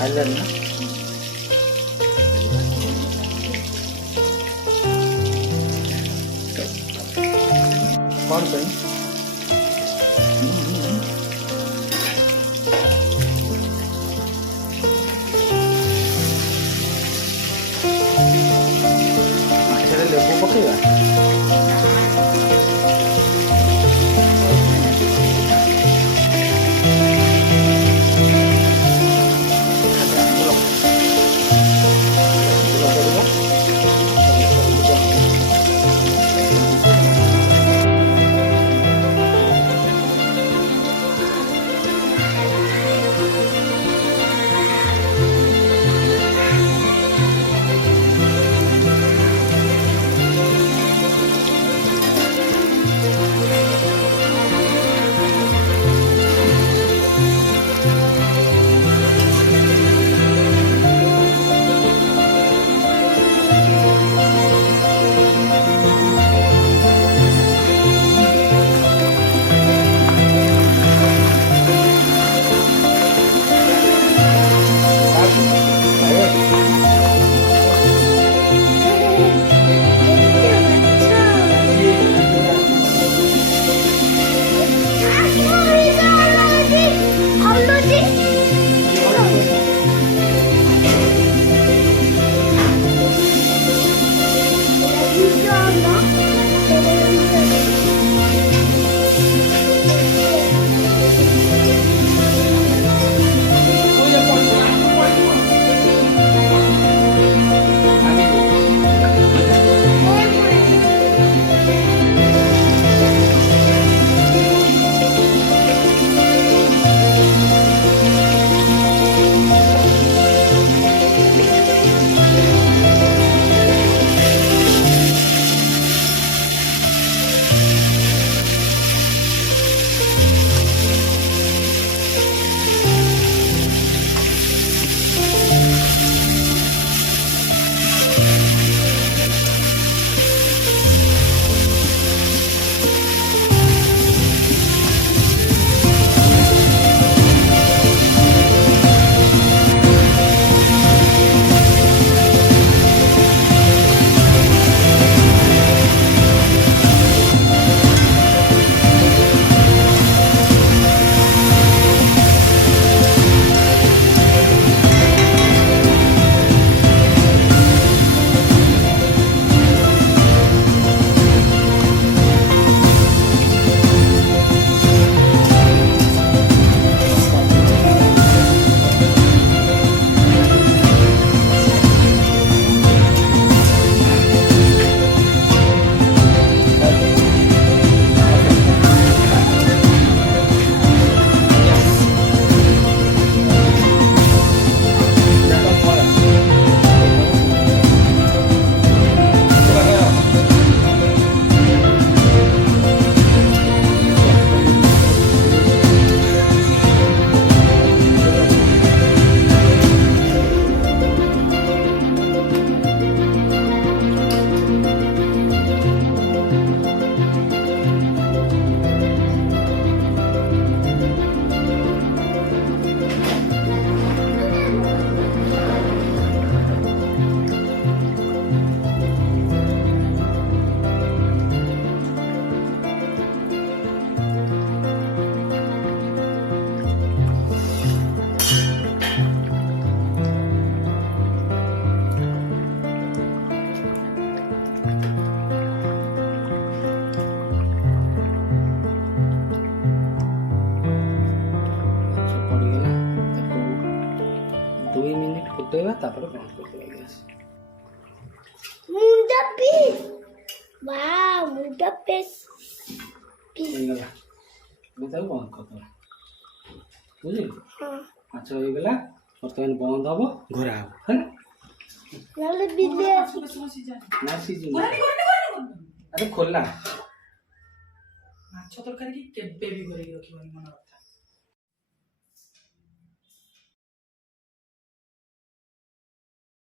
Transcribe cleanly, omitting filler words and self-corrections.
खाइलन ना कौन सही माछरे लेबू पकेगा फुटेगा तापर बंद कर देगा गैस मुंडा पीस वाह मुंडा पीस ହେଇଗଲା ମୁଁ ତାକୁ ବନ୍ଦ କରିଦେବା ବୁଝିଲୁ हाँ ମାଛ ହେଇଗଲା ବର୍ତ୍ତମାନ ବନ୍ଦ ହବ ଘୋରା ହବ ହେଲା ନହେଲେ ବିଲେ ମାଛ ବେଶୀ ସମୟ ସିଝାନି। ନା ସିଝୁନି ଘୋରାନି, ଘୋରାନି, ଘୋରାନି, ଘୋରାନି। ଆରେ ଖୋଲା ମାଛ ତରକାରୀ କି କେବେ ବି ଘୋରେଇକି ରଖିବନି, ମନେ ରଖ।